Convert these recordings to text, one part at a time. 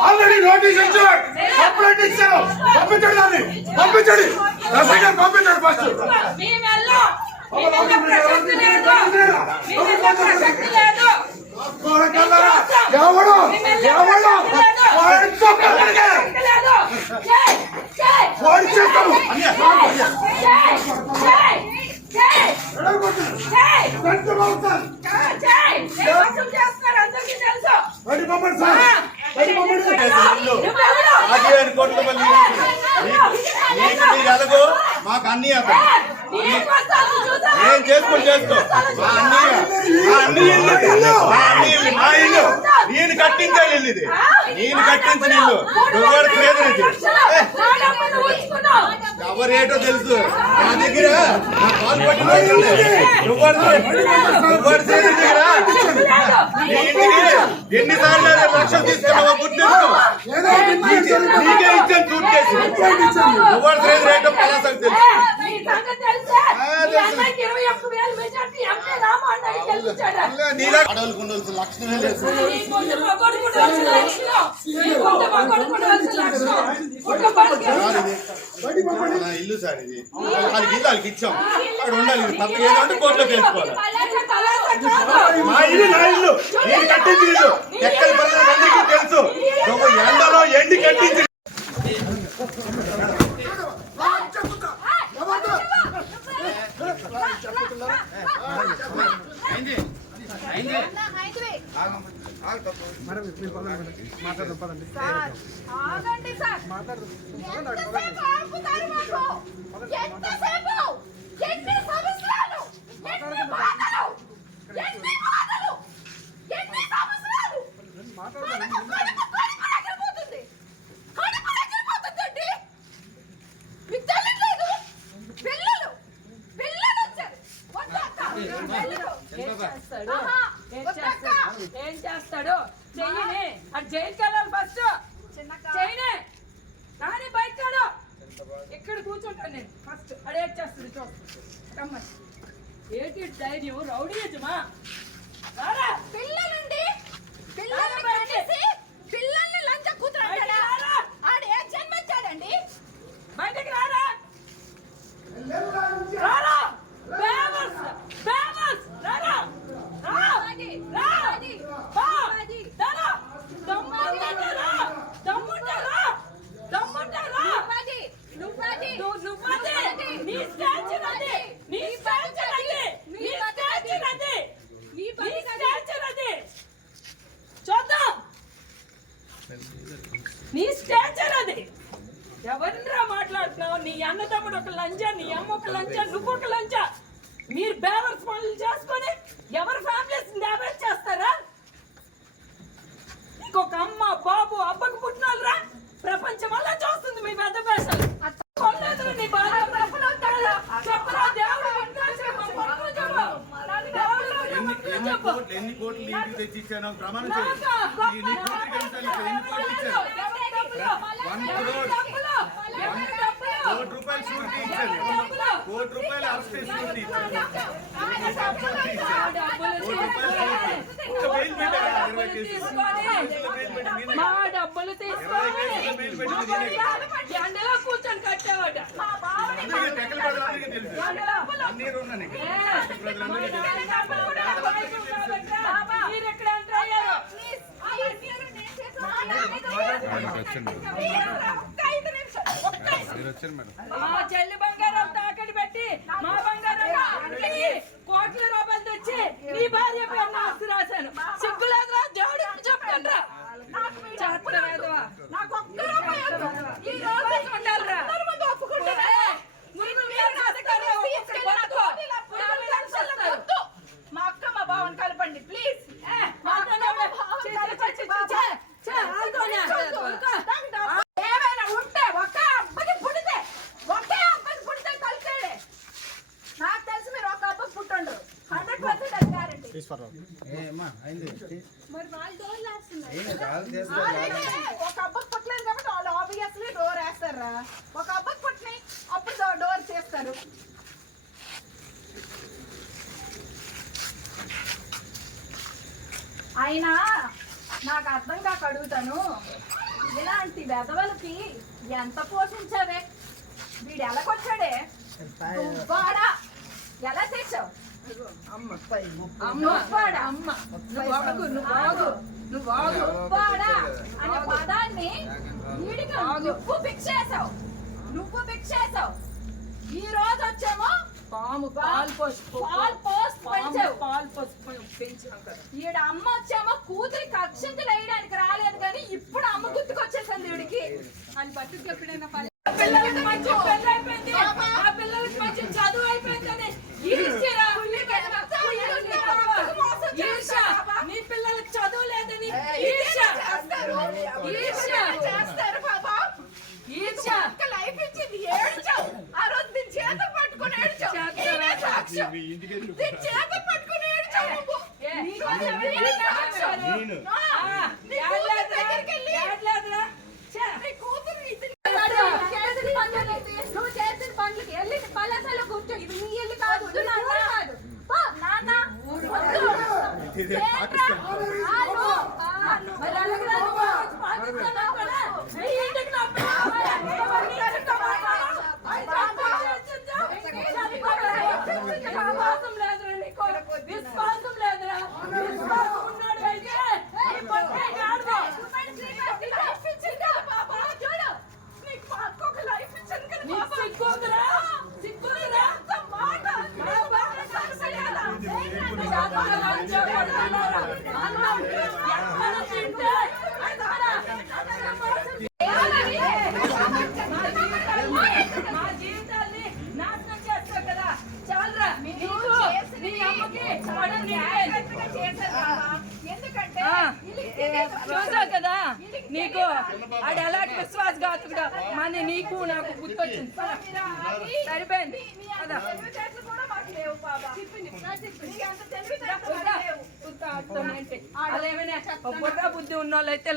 Already notice ఇచ్చాడు complaint ఇచ్చారు పంపించండి దాన్ని పంపించండి రసయ్య పంపించండి ఫస్ట్ ఎవడు ఎవడు చేస్తాను బయట పంపండి నీకు మీరు మాకు అన్నీ అర్థం. నేను చేసుకుని చేసుకో మా అన్నయ్య మా ఇల్లు. మా ఇల్లు మా ఇల్లు. నేను కట్టించాలి ఇల్లు ఇది. నేను కట్టించిన ఇల్లు. నువ్వు కూడా కవర్ ఏటో తెలుసు. నా దగ్గర నా కాల్ పట్టుకోవాలి ఎన్నిసార్లు లక్షలు తీసుకున్నావు? గుర్తు నీకే ఇచ్చాను. సూట్ ఇల్లు సార్ ఇది. వాళ్ళకి ఇల్లు వాళ్ళకి ఇచ్చాం. అక్కడ ఉండాలి తప్ప కొత్త ఏదంటే కోర్టులో చేసుకోవాలి మా ఇల్లు నా ఇల్లు. నేను కట్టించి ఇల్లు. ఎక్కడ పర్లేదు అందరికీ తెలుసు. ఎండలో ఎండి కట్టించి మాట్లాడదాం పదండి అడేచ్చేస్తుంది చూస్తుంది రమ్మని. ఏంటి డైర్యం రౌడీ యజమా? పిల్లలండి. పిల్లలు ప్రమాణం కోటి మా డబ్బులు తీసుకొని కూర్చొని కట్టేవాడు చెల్లి బంగారం తాకడి పెట్టి మా బంగారం కోట్ల రూపాయలు తెచ్చి నీ భార్య పేరు ఒక అబ్బాయి పుట్టినాయి అప్పుడు డోర్ చేస్తారు. అయినా నాకు అర్థం కాక అడుగుతాను ఇలాంటి వెదవలకి ఎంత పోషించావే? వీడు ఎలాకొచ్చాడే దుబ్బాడా ఎలా చేసావు అమ్మ అమ్మ. అమ్మ నువ్వు అనే పదాన్ని నువ్వు ఫిక్స్ చేసావు నువ్వు ఫిక్స్ చేసావు ఈ రోజు వచ్చేమో పాము పాలు పాలు పోస్ట్ పెంచావు. పాలు పోస్ట్ పెంచాం కదా. ఈడ అమ్మ వచ్చేమో కూతురి కక్షంతి వేయడానికి రాలేదు కానీ ఇప్పుడు అమ్మ గుర్తుకొచ్చేసింది ఈడికి. అని బతుకు ఎప్పుడైనా పని మంచి Indica This బుద్ధి ఉన్న వాళ్ళు అయితే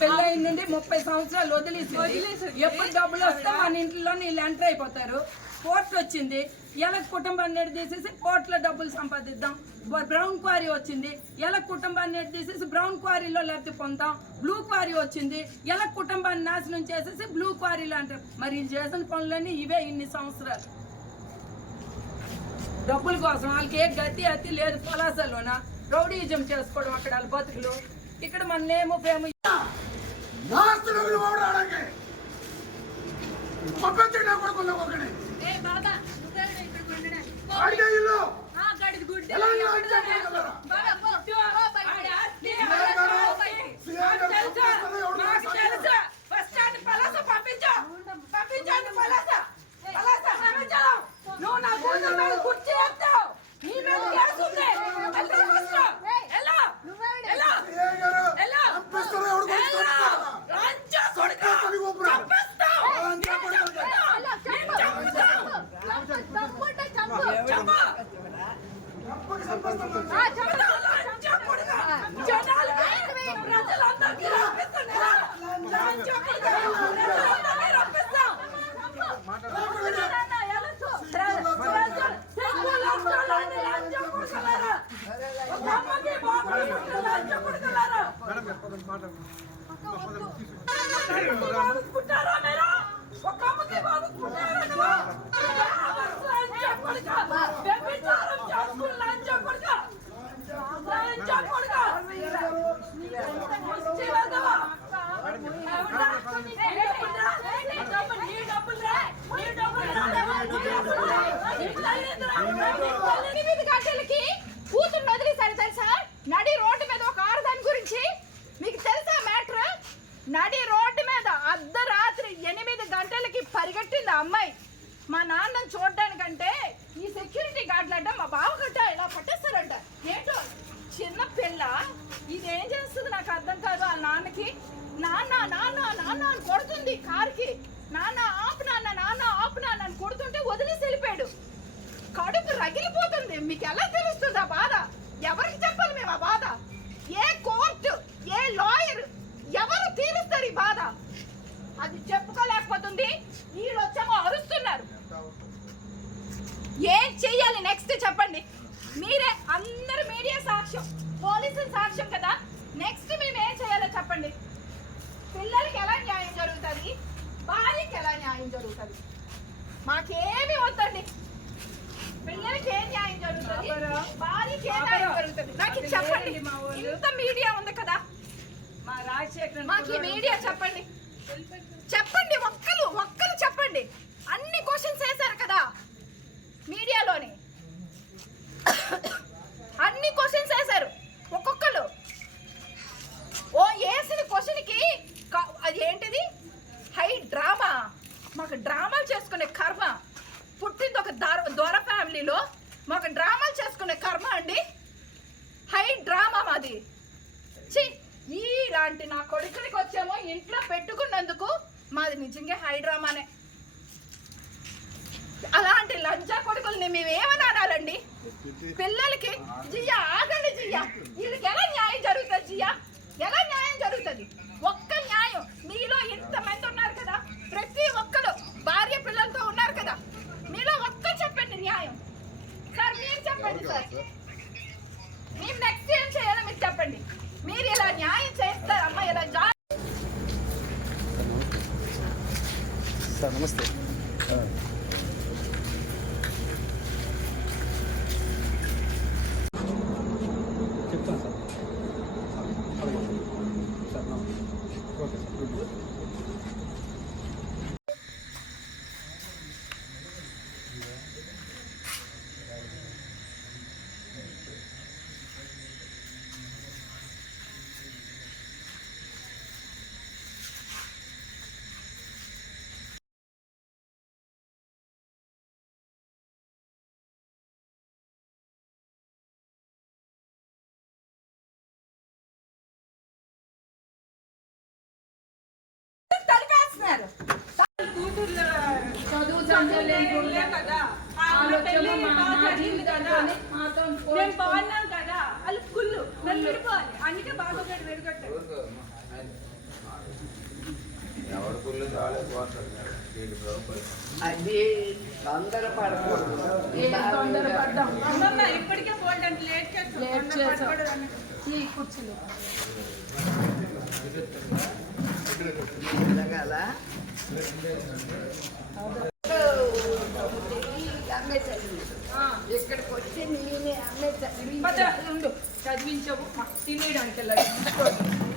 పెళ్ళయి నుండి ముప్పై సంవత్సరాలు వదిలేసి ఎప్పుడు డబ్బులు వస్తే మన ఇంట్లో నీళ్ళు ఎంటర్ అయిపోతారు. కోర్టు వచ్చింది. ఎలా కుటుంబాన్ని ఎడ్ తీసేసి కోట్ల డబ్బులు సంపాదిద్దాం. బ్రౌన్ క్వారీ వచ్చింది. ఎలా కుటుంబాన్ని ఎడ్ తీసేసి బ్రౌన్ క్వారీలో లేకపోతే పొందాం. బ్లూ క్వారీ వచ్చింది. ఎలా కుటుంబాన్ని నాశనం చేసేసి బ్లూ క్వారీలో అంటారు మరి చేసిన పనులన్నీ ఇవే ఇన్ని సంవత్సరాలు. డబ్బుల కోసం వాళ్ళకి ఏ గతి అతి లేదు పలాసలోన రౌడీజం చేసుకోవడం అక్కడ వాళ్ళ బతుకులు. ఇక్కడ మన నేమో ఫేమ ఏ ಇಲ್ಲ Ben mikä lähtee పెట్టుకున్నందుకు మాది నిజంగా హైడ్రామానే అలాంటి లంచా కొడుకుల్ని మేము ఏమని అనాలండి? పిల్లలకి జియా ఆగండి జియా వీళ్ళకి ఎలా న్యాయం జరుగుతుంది జియా ఎలా న్యాయం జరుగుతుంది? ఒక్క న్యాయం. మీలో ఇంతమంది ఉన్నారు కదా ప్రతి ఒక్కరు భార్య పిల్లలతో ఉన్నారు కదా మీలో ఒక్క చెప్పండి న్యాయం. సార్ మీరు చెప్పండి సార్ మేము నెక్స్ట్ ఏం చేయాలో మీరు చెప్పండి మీరు ఇలా న్యాయం చేస్తారు అమ్మ ఇలా జా సార్ నమస్తే చెప్తాను sir sir okay sir good కూతుర్ల చదువు చదువులే కదా. బాగా జరిగింది కదా. మేము బాగున్నాం కదా. వాళ్ళు కుళ్ళు. మేము విడిపోవాలి. అందుకే బాగా ఒకటి విడగొట్టారు అది తొందరపడకూడదు. తొందరపడ్డాం? అమ్మమ్మ ఇప్పటికే అంటే. లేట్ చేస్తాం లేట్. ఈ కుర్చీలు. ఎదగాల అమ్మే చదివి ఇక్కడికి వచ్చి నేనే అమ్మే చదివి చదివించవు. తినేయడానికి వెళ్ళాలి.